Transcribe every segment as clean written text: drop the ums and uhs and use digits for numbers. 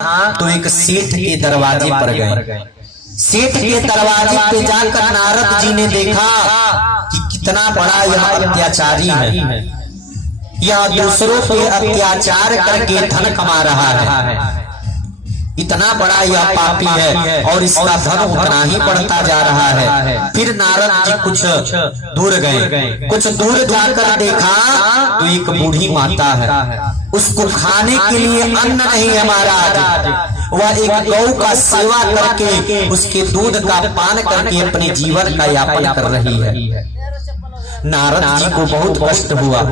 तो एक सेठ के दरवाजे पर गए। सेठ के दरवाजे पे जाकर नारद जी ने देखा कि कितना बड़ा यह अत्याचारी है। यह दूसरों पे अत्याचार करके धन कमा रहा है। इतना बड़ा यह पापी है और इसका धन उतना ही बढ़ता जा रहा है। फिर नारद जी कुछ दूर गए। कुछ दूर जाकर देखा तो एक बूढ़ी माता है। उसको खाने के लिए अन्न नहीं है महाराज। वह एक गौ का सेवा करके उसके दूध का पान करके अपने जीवन का यापन कर रही है। नारद जी को बहुत कष्ट हुआ।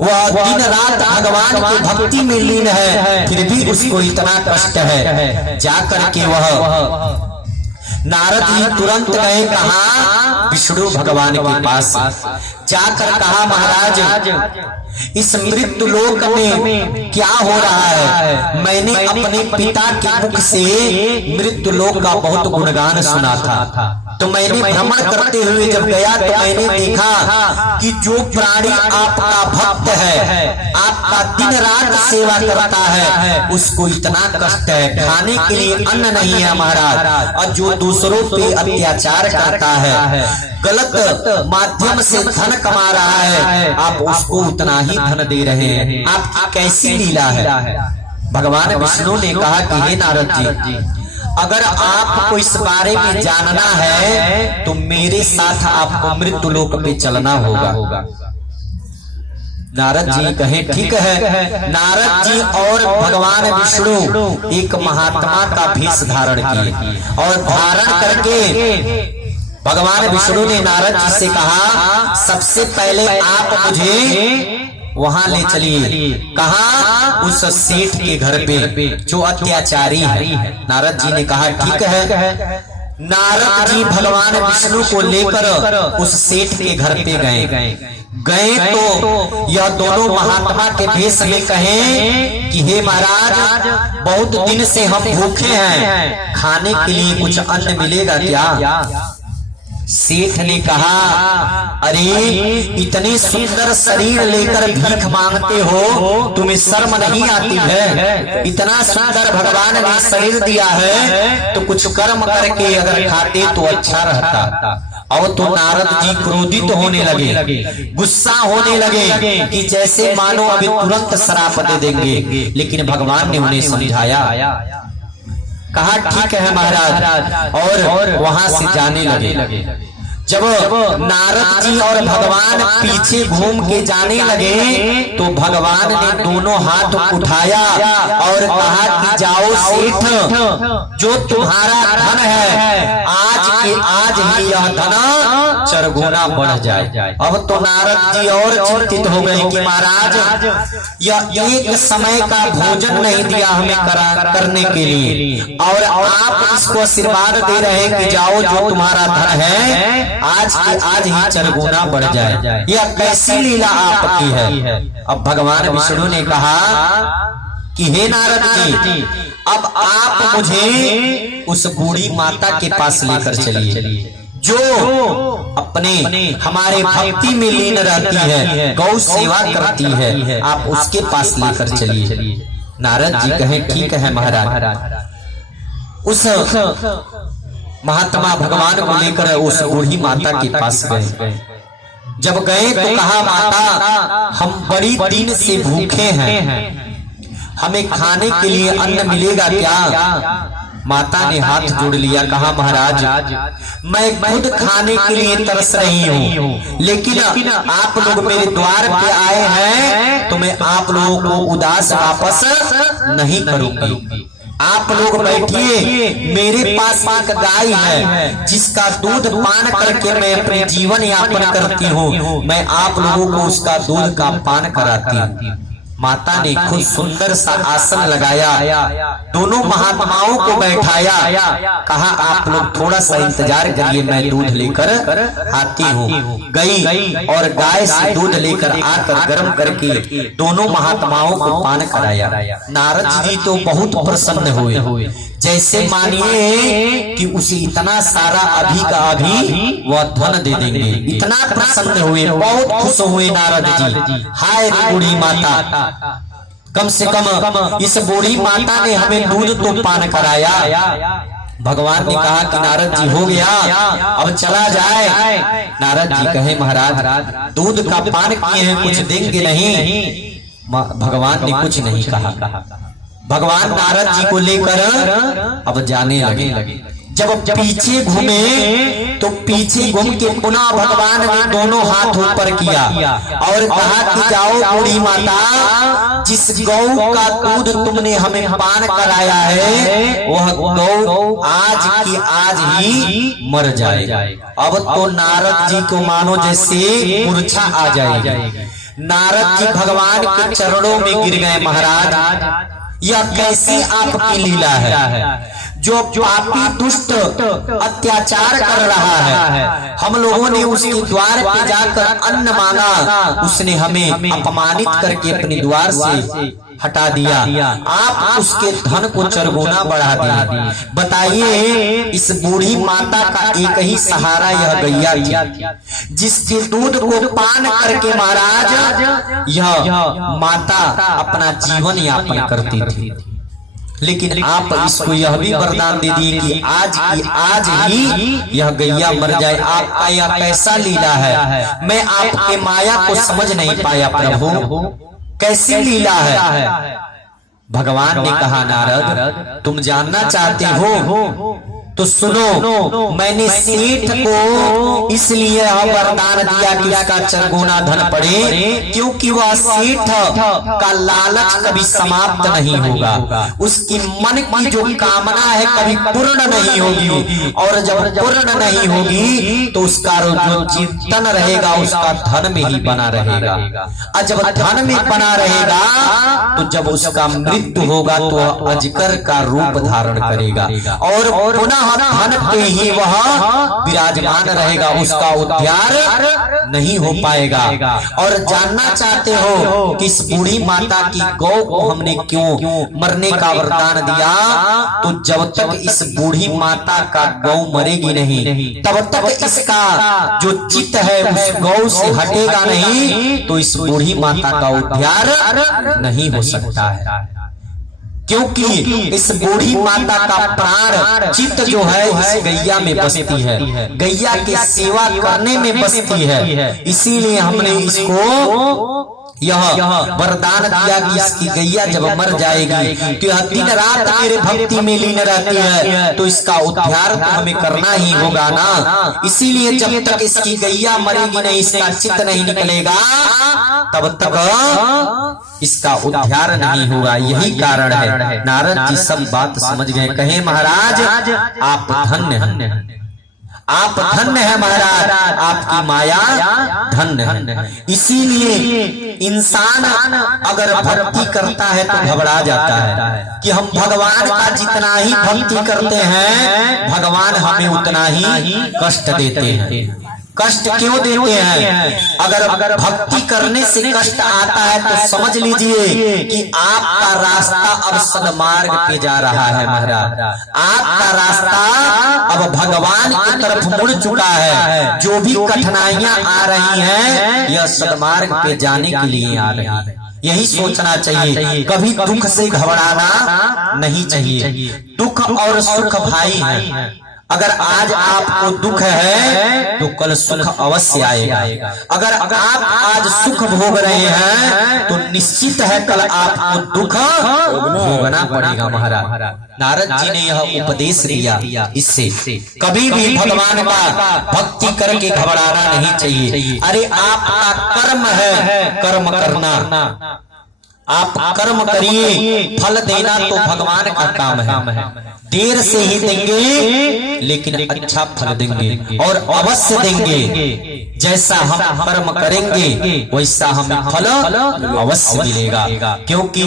वह दिन रात भगवान की भक्ति में लीन है, फिर भी उसको इतना कष्ट है। जाकर के वह नारद जी तुरंत गए कहा विष्णु भगवान के पास। जाकर कहा महाराज इस मृत्यु लोक में क्या हो रहा है? मैंने अपने पिता के मुख से मृत्यु लोक का बहुत गुणगान सुना था। तो मैंने भ्रमण करते हुए जब गया तो मैंने देखा कि जो प्राणी आपका भक्त है, आपका दिन रात सेवा करता है, उसको इतना कष्ट है, खाने के लिए अन्न नहीं है महाराज। और जो दूसरों पे अत्याचार करता है, गलत माध्यम से धन कमा रहा है, आप उसको उतना ही धन दे रहे हैं। आपकी कैसी लीला है? भगवान विष्णु ने कहा कि हे नारद जी, अगर आपको इस बारे में जानना है तो मेरे साथ आपको मृत्यु लोक पे चलना होगा। नारद जी कहे ठीक है। नारद जी और भगवान विष्णु एक महात्मा का भेष धारण किए और धारण करके भगवान विष्णु ने नारद जी से कहा सबसे पहले आप मुझे वहां ले चलिए। कहा? उस सेठ के घर पे जो अत्याचारी है। नारद जी ने कहा ठीक है। नारद जी भगवान विष्णु को लेकर उस सेठ के घर पे गए तो यह दोनों महात्मा के भेष में कहे कि हे महाराज, बहुत दिन से हम भूखे हैं, खाने के लिए कुछ अन्न मिलेगा क्या? सेठ ने कहा अरे इतनी सुंदर शरीर लेकर भीख मांगते हो, तुम्हें शर्म नहीं आती है? इतना सुंदर भगवान ने शरीर दिया है तो कुछ कर्म करके अगर खाते तो अच्छा रहता। और तो नारद जी क्रोधित होने लगे, गुस्सा होने लगे कि जैसे मानो अभी तुरंत श्राप दे देंगे। लेकिन भगवान ने उन्हें समझाया, कहा ठीक है महाराज, और वहां से जाने लगे। जब नारद जी और भगवान पीछे घूम के जाने लगे तो भगवान ने दोनों हाथ उठाया और कहा कि जाओ सेठ, जो तुम्हारा धन है आज के आज ही यह धन चरगुना बढ़ जाए। अब तो नारद जी और चिंतित हो गए कि महाराज यह एक समय का भोजन नहीं दिया हमें करने के लिए, और आप इसको आशीर्वाद दे रहे हैं कि जाओ जो तुम्हारा धन है आज के आज ही चरगुना बढ़ जाए। यह कैसी लीला आपकी है? अब भगवान विष्णु ने कहा कि हे नारद जी, अब आप मुझे उस बूढ़ी माता के पास लेकर चलिए जो अपने हमारे भक्ति में लीन रहती है, गौ सेवा करती है, आप उसके पास लेकर चलिए। नारद जी कहे ठीक है महाराज। उस महात्मा भगवान को लेकर उस बूढ़ी माता के पास गए। जब गए तो कहा माता, हम बड़ी दिन से भूखे हैं, हमें खाने के लिए अन्न मिलेगा क्या? माता ने हाथ जोड़ लिया, कहा महाराज मैं खुद खाने के लिए तरस रही हूँ, लेकिन आप लोग मेरे द्वार पे आए हैं तो मैं आप लोगों को उदास वापस नहीं करूंगी। आप लोग बैठिए, मेरे पास एक गाय है जिसका दूध पान करके मैं अपने जीवन यापन करती हूँ, मैं आप लोगों को उसका दूध का पान कराती हूँ। माता ने खुद सुंदर सा आसन लगाया, दोनों महात्माओं को बैठाया, कहा आप लोग थोड़ा सा इंतजार करिए, मैं दूध लेकर आती हूँ। गई और गाय से दूध लेकर आकर गर्म करके दोनों महात्माओं को पान कराया। नारद जी तो बहुत प्रसन्न हुए, जैसे मानिए कि उसे इतना सारा अभी का अभी वह धन दे देंगे। इतना प्रसन्न हुए, बहुत खुश हुए नारद जी। हाय रे बूढ़ी माता, कम से कम इस बूढ़ी माता ने हमें दूध तो पान कराया। भगवान ने कहा कि नारद जी हो गया, अब चला जाए। नारद जी कहे महाराज दूध का पान किए हैं, कुछ देंगे नहीं? भगवान ने कुछ नहीं कहा। भगवान नारद जी को लेकर अब जाने लगे। जब पीछे घूमे तो पीछे घूम के पुनः भगवान ने दोनों हाथ ऊपर किया और कहा कि जाओ बूढ़ी माता, जिस गौ का दूध तुमने हमें पान कराया है वह गौ आज की आज ही मर जाए। अब तो नारद जी को मानो जैसे मूर्छा आ जाएगी। नारद जी भगवान के चरणों में गिर गए। महाराज यह कैसी आपकी लीला है? जो पापी दुष्ट अत्याचार कर रहा है, हम लोगों ने उसके द्वार पे जाकर अन्न मांगा, उसने हमें अपमानित करके अपने द्वार से हटा दिया। आप उसके धन को चरगुना बढ़ा दिए। बताइए इस बूढ़ी माता का एक ही सहारा यह गैया थी, जिसके दूध को पान करके महाराज यह माता अपना जीवन यापन करती थी। लेकिन आप इसको यह भी वरदान दे दिए कि आज ही यह गैया मर जाए। आपका यह कैसा लीला है, मैं आपके माया को समझ नहीं पाया प्रभु, कैसी लीला है? भगवान ने कहा नारद तुम जानना चाहते हो तो सुनो, मैंने सेठ को इसलिए वरदान दिया कि उसका चरगुना धन पड़े, क्योंकि वह सेठ का लालच कभी समाप्त नहीं होगा। उसकी मन की जो कामना है कभी पूर्ण नहीं होगी, और जब पूर्ण नहीं होगी तो उसका जो चिंतन रहेगा उसका धन में ही बना रहेगा। और जब धन में बना रहेगा तो जब उसका मृत्यु होगा तो वह अजगर का रूप धारण करेगा और पुनः धन पे ही वह विराजमान रहेगा, उसका उद्धार नहीं हो पाएगा। और जानना चाहते हो कि इस बूढ़ी माता की गौ को हमने क्यों मरने का वरदान दिया? तो जब तक इस बूढ़ी माता का गौ मरेगी नहीं तब तक इसका जो चित्त है उस गौ से हटेगा नहीं, तो इस बूढ़ी माता का उद्धार नहीं हो सकता है। क्योंकि इस बूढ़ी माता का प्राण चित्त जो है इस गैया में बसती है, गैया की सेवा करने में बसती है। इसीलिए हमने इसको यह वरदान दिया कि इसकी गैया जब मर जाएगी तो यह दिन रात मेरे भक्ति में लीन रहती है, तो इसका उद्धार तो हमें करना ही होगा ना। इसीलिए जब तक इसकी गैया मरेगी नहीं, इसका चित्त नहीं निकलेगा, तब तक इसका उद्धार नहीं होगा। यही कारण है। नारद जी सब बात समझ गए। कहे महाराज आप धन्य हैं, आप धन्य है महाराज, आपकी माया धन्य है। इसीलिए इंसान अगर भक्ति करता है तो घबरा जाता है कि हम भगवान का जितना ही भक्ति करते हैं भगवान हमें उतना ही कष्ट देते हैं। कष्ट क्यों देते हैं? अगर भक्ति करने से कष्ट आता है तो समझ लीजिए कि आपका रास्ता अब सन्मार्ग पे जा रहा है महाराज। आपका रास्ता अब भगवान की तरफ मुड़ चुका है। जो भी कठिनाइयां आ रही हैं यह सन्मार्ग पे जाने के लिए आ रही है। यही सोचना चाहिए, कभी दुख से घबराना नहीं चाहिए। दुख और सुख भाई है। अगर आज आपको दुख है तो कल सुख अवश्य आएगा। अगर आप आज सुख भोग रहे हैं तो निश्चित है कल आपको दुख भोगना पड़ेगा महाराज। नारद जी ने यह उपदेश दिया। इससे कभी भी भगवान का भक्ति करके घबराना नहीं चाहिए। अरे आपका कर्म है, कर्म करना, आप कर्म करिए, फल देना तो भगवान का काम है। देर से ही देंगे लेकिन अच्छा फल देंगे और अवश्य देंगे। जैसा हम कर्म करेंगे वैसा हमें फल अवश्य मिलेगा। क्योंकि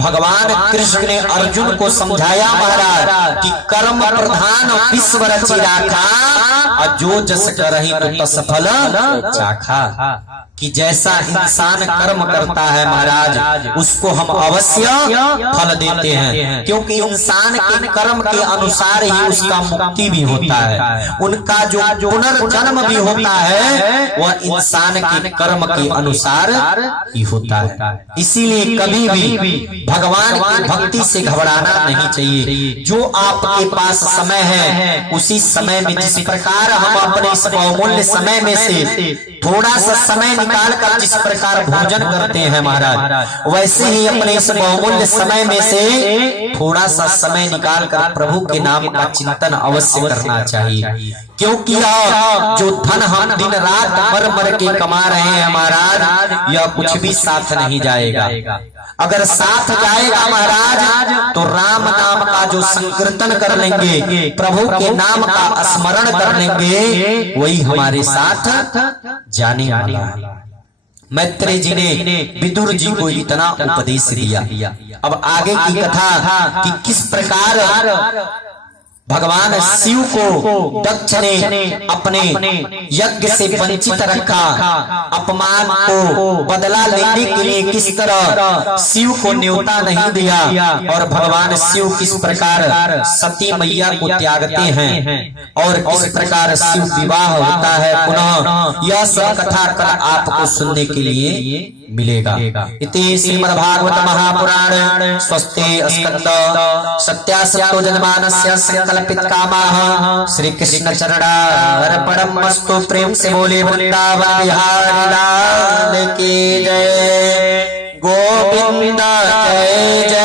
भगवान कृष्ण ने अर्जुन को समझाया महाराज कि कर्म प्रधान विश्व रचि राखा, और जो जस करहि तो तस फल चाखा। कि जैसा इंसान कर्म करता है महाराज उसको हम अवश्य फल देते हैं। क्योंकि इंसान के कर्म के अनुसार ही उसका मुक्ति भी होता है, उनका जो पुनर्जन्म भी होता है है वह इंसान के कर्म के अनुसार ही होता है। इसीलिए कभी भी भगवान की भक्ति से घबराना नहीं चाहिए। जो आपके पास समय है उसी समय में, जिस प्रकार हम अपने इस बहुमूल्य समय में से थोड़ा सा समय निकाल कर जिस प्रकार भोजन करते हैं महाराज, वैसे ही अपने इस बहुमूल्य समय में से थोड़ा सा समय निकाल कर प्रभु के नाम का चिंतन अवश्य करना चाहिए। क्योंकि जो धन हम दिन रात मर मर के कमा रहे हैं महाराज, यह कुछ भी साथ नहीं जाएगा। अगर साथ जाएगा महाराज तो राम नाम का जो संकीर्तन कर लेंगे, प्रभु के नाम का स्मरण कर लेंगे, वही हमारे साथ जाने वाला है। मैत्रेय जी ने विदुर जी को इतना उपदेश दिया। अब आगे की कथा कि किस प्रकार भगवान शिव को दक्ष ने अपने यज्ञ से वंचित रखा, अपमान को बदला लेने के लिए किस तरह शिव को न्योता नहीं दिया, और भगवान शिव किस प्रकार सती मैया को त्यागते हैं, और किस प्रकार शिव विवाह होता है पुनः, यह सब कथा कल आपको सुनने के लिए मिलेगा। इति श्रीमद्भागवत महापुराण स्वस्ति स्कंद सत्यासतो जनमानस्य संकल्पित कामाः श्री कृष्ण चरणार्पणमस्तु। प्रेम से बोले वृंदावन बिहारी लाल की जय। गोविंद जय जय।